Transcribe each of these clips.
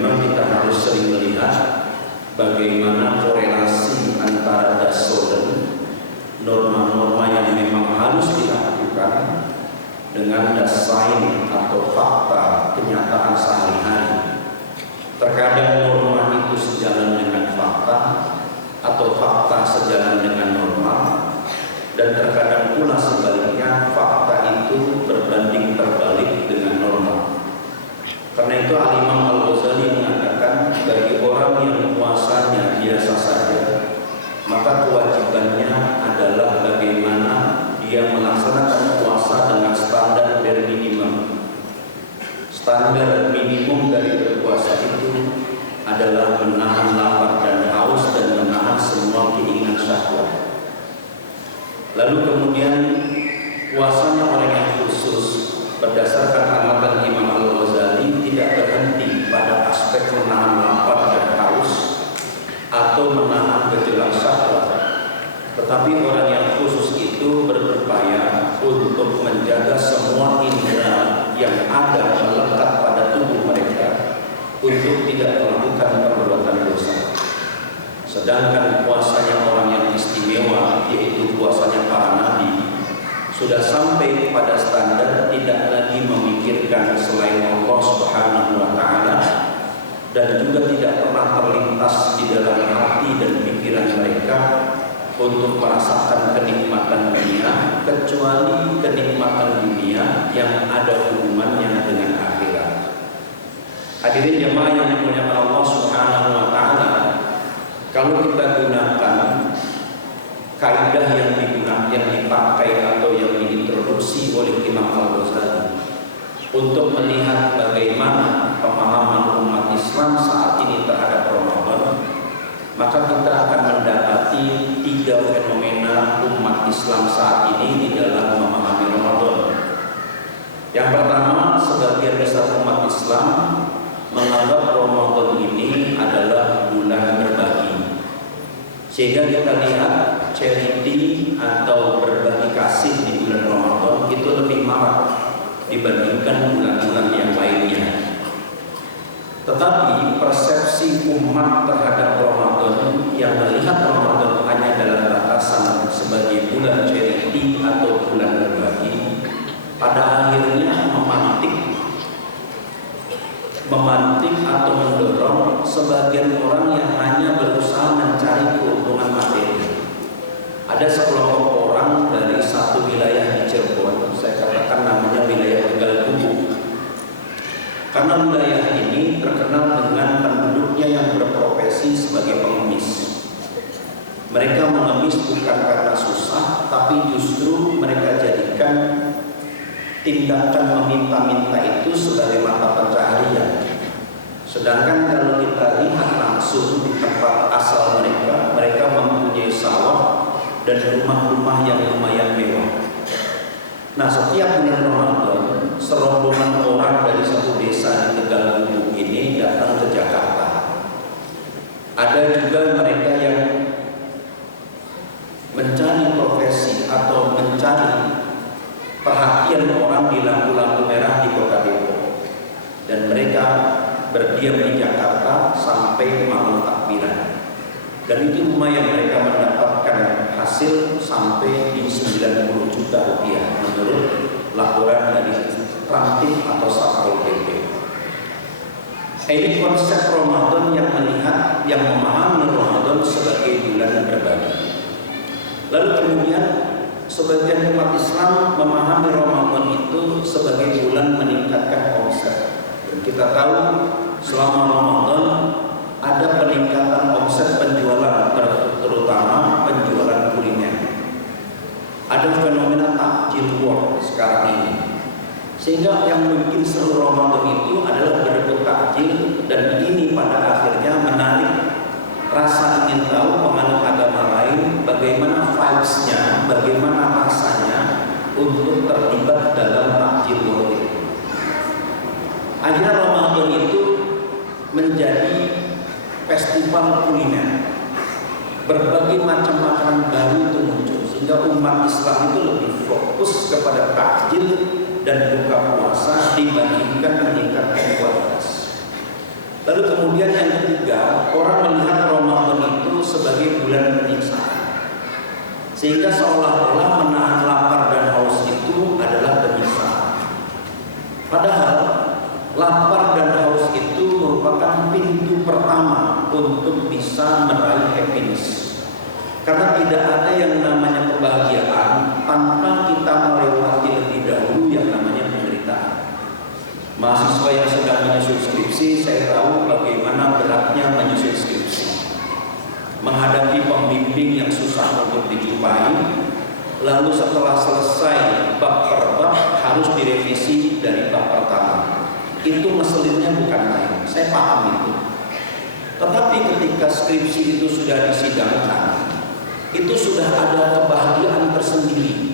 memang kita harus sering melihat bagaimana korelasi antara dasolen, norma-norma yang memang harus dilakukan, dengan dasain atau fakta kenyataan sehari-hari. Terkadang norma itu sejalan dengan fakta atau fakta sejalan dengan norma, dan terkadang pula sebaliknya fakta itu berbanding terbalik dengan norma. Karena itu Al-Imam Al-Ghazali mengatakan bagi orang yang puasanya biasa saja, maka kewajibannya adalah bagaimana dia melaksanakan puasa dengan standar bare minimum. Standar minimum dari berpuasa itu adalah menahan lapar dan haus dan menahan semua keinginan syahwat. Lalu kemudian puasanya orang yang khusus berdasarkan amatan Imam Al-Ghazali tidak berhenti pada aspek menahan lapar dan haus atau menahan gejolak syahwat, tetapi orang yang khusus itu berupaya untuk menjaga semua indera yang ada melekat pada tubuh mereka untuk tidak melakukan perbuatan dosa. Sedangkan puasanya orang yang istimewa, yaitu puasanya para nabi, sudah sampai pada standar tidak lagi memikirkan selain Allah Subhanahu wa Ta'ala, dan juga tidak pernah terlintas di dalam hati dan pikiran mereka untuk merasakan kenikmatan dunia kecuali kenikmatan dunia yang ada hubungannya dengan akhirat. Hadirin jemaah yang dimuliakan Allah Subhanahu wa Ta'ala, kalau kita gunakan kaidah yang dipakai atau yang diintroduksi oleh Imam Al-Ghazali untuk melihat bagaimana pemahaman umat Islam saat ini terhadap Ramadan, maka kita akan mendapati 3 fenomena umat Islam saat ini di dalam memahami Ramadan. Yang pertama, sebagian besar umat Islam menganggap Ramadan ini adalah bulan berbagi, sehingga kita lihat charity atau berbagi kasih di bulan Ramadan itu lebih marak dibandingkan bulan-bulan yang lainnya. Tetapi persepsi umat terhadap Ramadan yang melihat Ramadan hanya dalam batasan sebagai bulan charity atau bulan berbagi, pada akhirnya memantik atau mendorong sebagian orang yang hanya berusaha mencari keuntungan materi. Ada sekelompok orang dari satu wilayah di Cirebon, saya katakan namanya wilayah Tegal Kubu, karena wilayah ini terkenal dengan penduduknya yang berprofesi sebagai pengemis. Mereka mengemis bukan karena susah, tapi justru mereka jadikan tindakan meminta-minta itu sebagai mata pencaharian. Sedangkan kalau kita lihat langsung di tempat asal mereka, mereka mempunyai sawah dan rumah-rumah yang lumayan mewah. Nah, setiap bulan Ramadan, serombongan orang dari satu desa di Tegal Kubu ini datang ke Jakarta. Ada juga mereka yang mencari profesi atau mencari perhatian orang di lampu-lampu merah di Kota Depok, dan mereka berdiam di Jakarta sampai malam takbiran, dan itu lumayan mereka mendapatkan hasil sampai di 90 juta rupiah menurut laporan dari Transtip atau Satpol PP. Ini konsep Ramadan yang melihat, yang memahami Ramadan sebagai bulan berbagi. Lalu kemudian sebagian umat Islam memahami Ramadan itu sebagai bulan meningkatkan omset. Dan kita tahu selama Ramadan ada peningkatan omset penjualan, terutama penjualan kuliner. Ada fenomena takjil work sekarang ini, sehingga yang bikin seru Ramadan itu adalah berebut takjil, dan ini pada akhirnya menarik rasa ingin tahu penganut agama lain bagaimana vibes-nya, bagaimana rasanya untuk terlibat dalam takjil work. Akhirnya Ramadan itu menjadi festival kuliner. Berbagai macam makanan baru itu muncul, sehingga umat Islam itu lebih fokus kepada takjil dan buka puasa dibandingkan meningkatkan kualitas. Lalu kemudian yang ketiga, orang melihat Ramadan itu sebagai bulan penyiksaan, sehingga seolah-olah menahan lapar dan haus itu adalah penyiksaan. Padahal lapar dan haus itu merupakan pintu pertama untuk bisa meraih happiness. Karena tidak ada yang namanya kebahagiaan tanpa kita melewati lebih dahulu yang namanya penderitaan. Mahasiswa yang sedang menyusun skripsi, saya tahu bagaimana beratnya menyusun skripsi. Menghadapi pembimbing yang susah untuk dijumpai, lalu setelah selesai bab per bab harus direvisi dari bab pertama. Itu ngeselinnya bukan main, saya paham itu. Tetapi ketika skripsi itu sudah disidangkan, itu sudah ada kebahagiaan tersendiri.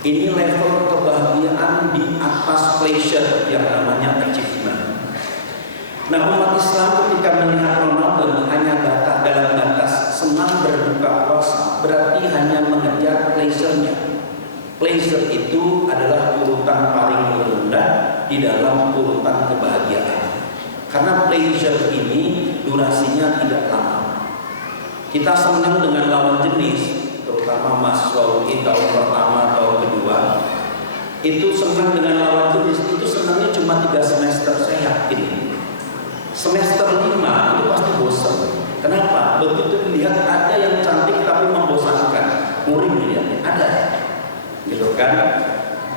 Ini level kebahagiaan di atas pleasure yang namanya achievement. Nah, umat Islam ketika melihat Ramadan hanya dalam batas senang berbuka puasa, berarti hanya mengejar pleasure-nya. Pleasure itu adalah urutan paling rendah di dalam urutan kebahagiaan. Karena pleasure ini durasinya tidak lama. Kita senang dengan lawan jenis, terutama mahasiswa UI tahun pertama, tahun kedua, itu senang dengan lawan jenis, itu senangnya cuma 3 semester, saya yakin. Semester 5 itu pasti bosan. Kenapa? Begitu dilihat ada yang cantik tapi membosankan, muring dilihatnya, ada. Gitu kan?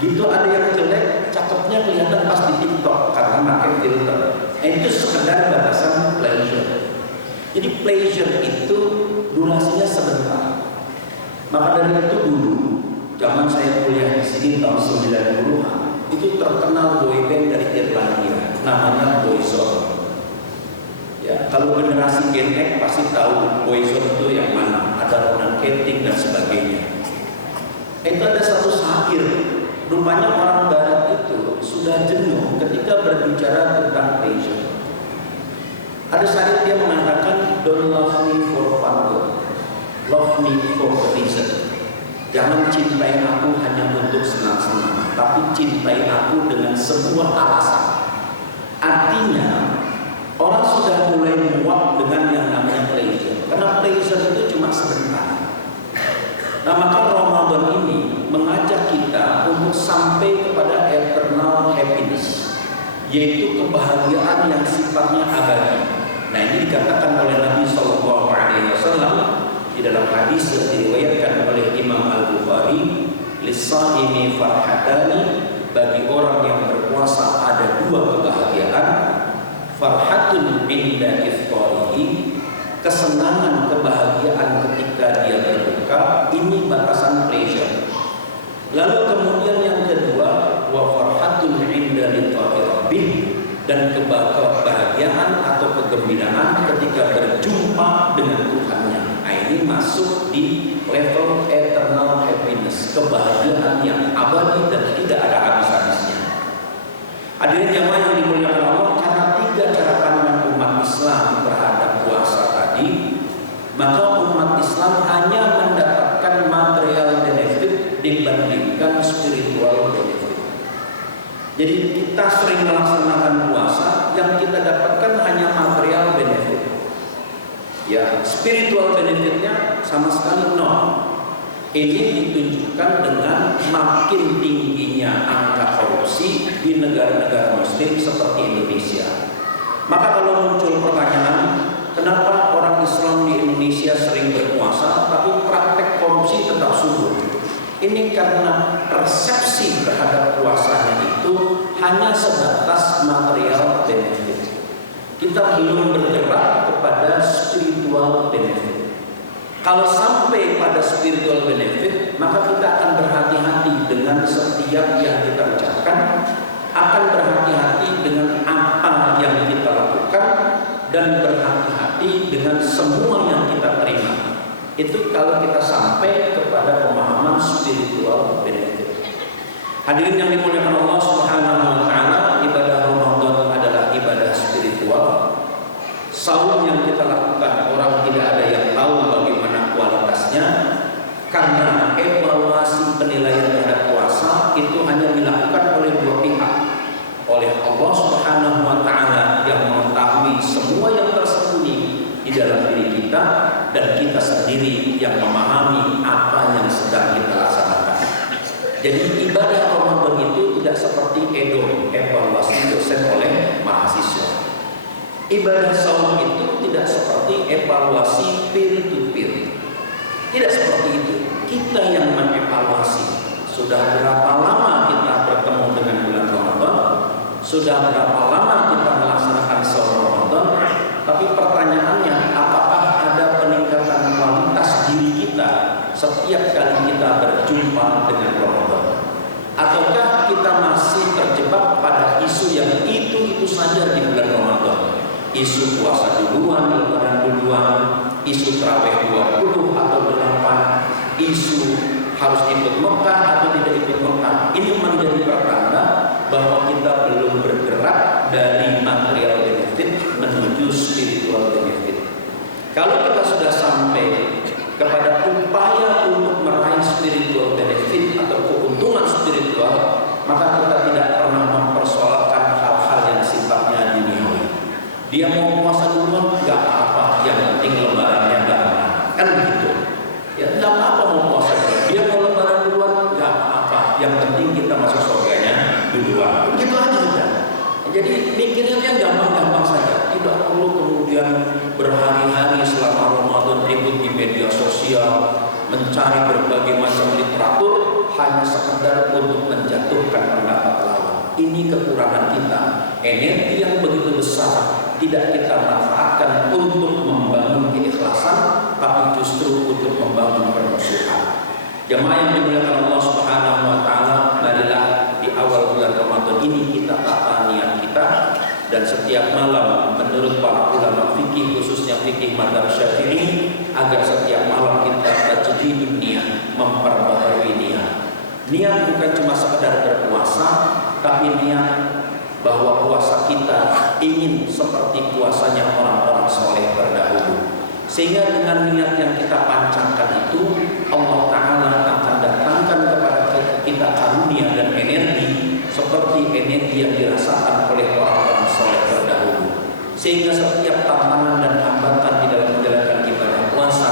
Gitu ada yang jelek, cakepnya kelihatan pas di TikTok karena pakai filter. Itu sekedar batasan pleasure. Jadi pleasure itu durasinya sebentar. Maka dari itu dulu, zaman saya kuliah di sini tahun 90-an, itu terkenal boyband dari Irlandia, namanya Boyzone. Ya, kalau generasi Gen X pasti tahu Boyzone itu yang mana, ada Ronan Keating dan sebagainya. Itu ada satu syair, rupanya orang Barat itu sudah jenuh ketika berbicara tentang pleasure. Ada syair dia mengatakan, "Don't love me for fun, love me for a reason." Jangan cintai aku hanya untuk senang-senang, tapi cintai aku dengan sebuah alasan. Artinya, orang sudah mulai muak dengan yang namanya pleasure, karena pleasure itu cuma sebentar. Nah, maka Ramadan ini mengajak kita untuk sampai kepada eternal happiness, yaitu kebahagiaan yang sifatnya abadi. Nah, ini dikatakan oleh Nabi SAW di dalam hadis yang diriwayatkan oleh Imam Al-Bukhari, "Lis-shaimi farhatani," bagi orang yang berpuasa ada 2 kebahagiaan. Farhatun inda iftarihi, kesenangan kebahagiaan ketika dia berbuka, ini batasan pleasure. Lalu kemudian yang kedua, wa farhatun inda liqa'i rabbih, dan kebahagiaan atau kegembiraan ketika berjumpa dengan Tuhannya. Nah, ini masuk di level eternal happiness, kebahagiaan yang abadi dan tidak ada habis-habisnya. Hadirin jamaah yang dimuliakan Allah, karena 3 cara pandang umat Islam terhadap puasa tadi, maka umat Islam hanya mendapatkan material benefit dibandingkan spiritual benefit. Jadi kita sering melaksanakan puasa, yang kita dapatkan hanya material benefit. Ya, spiritual benefitnya sama sekali nol. Ini ditunjukkan dengan makin tingginya angka korupsi di negara-negara Muslim seperti Indonesia. Maka kalau muncul pertanyaan, kenapa orang Islam di Indonesia sering berpuasa tapi praktek korupsi tetap subur? Ini karena persepsi terhadap puasanya itu hanya sebatas material benefit. Kita belum bergerak kepada spiritual benefit. Kalau sampai pada spiritual benefit, maka kita akan berhati-hati dengan setiap yang kita ucapkan, akan berhati-hati dengan apa yang kita lakukan, dan berhati-hati dengan semua yang kita terima. Itu kalau kita sampai kepada pemahaman spiritual benefit. Hadirin yang dimuliakan Allah Subhanahu wa taala, ibadah Ramadan adalah ibadah spiritual. Saum yang kita lakukan orang tidak ada yang tahu bagaimana kualitasnya, karena evaluasi penilaian terhadap puasa itu hanya dilakukan oleh 2 pihak, oleh Allah Subhanahu wa Ta'ala yang mengetahui semua yang tersembunyi di dalam diri kita, dan kita sendiri yang memahami apa yang sedang kita laksanakan. Jadi ibadah Ramadan itu tidak seperti evaluasi dosen oleh mahasiswa. Ibadah saum itu tidak seperti evaluasi peer to peer. Tidak seperti itu. Kita yang mengevaluasi. Sudah berapa lama kita bertemu dengan bulan Ramadan? Sudah berapa lama kita melaksanakan saum Ramadan? Tapi pertanyaannya, apakah ada peningkatan kualitas diri kita setiap kali kita berjumpa dengan Ramadan? Ataukah kita masih terjebak pada isu yang itu saja di bulan Ramadan? Isu puasa duluan, lebaran duluan, isu tarawih 20 atau 8, isu harus ikut Mekah atau tidak ikut Mekah. Ini menjadi pertanda bahwa kita belum bergerak dari material benefit menuju spiritual benefit. Kalau kita sudah sampai kepada upaya untuk meraih spiritual benefit atau keuntungan spiritual, maka kita tidak pernah mempersoalkan hal-hal yang sifatnya duniawi. Dia mau puasa duluan, nggak apa-apa, yang penting lebarannya nggak kena. Kan begitu. Ya nggak apa-apa mau puasa duluan. Dia mau lebaran duluan, nggak apa-apa, yang penting kita masuk surganya duluan. Begitu aja udah. Jadi mikirnya yang gampang-gampang saja. Tidak perlu kemudian berhari-hari selama Ramadan ribut di media sosial, mencari berbagai macam literatur hanya sekedar untuk menjatuhkan pendapat lawan. Ini kekurangan kita. Energi yang begitu besar tidak kita manfaatkan untuk membangun keikhlasan, tapi justru untuk membangun permusuhan. Jemaah yang dimuliakan Allah Subhanahu wa Ta'ala, marilah di awal bulan Ramadan ini kita tata niat kita, dan setiap malam menurut para ulama fikih, khususnya fikih mazhab Syafi'i, agar setiap malam kita tajdidun niat, memperbaharui niat. Niat bukan cuma sekedar berpuasa, tapi niat bahwa puasa kita ingin seperti puasanya orang-orang soleh terdahulu. Sehingga dengan niat yang kita pancangkan itu, Allah Ta'ala akan datangkan kepada kita karunia dan energi seperti energi yang dirasakan oleh orang-orang soleh terdahulu. Sehingga setiap tantangan dan hambatan di dalam menjalankan ibadah puasa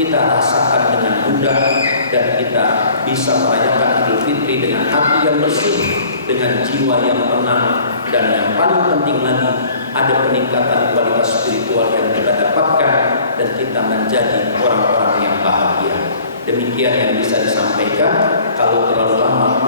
kita rasakan dengan mudah, dan kita bisa merayakan Idul Fitri dengan hati yang bersih, dengan jiwa yang tenang, dan yang paling penting lagi, ada peningkatan kualitas spiritual yang kita dapatkan, dan kita menjadi orang-orang yang bahagia. Demikian yang bisa disampaikan. Kalau terlalu lama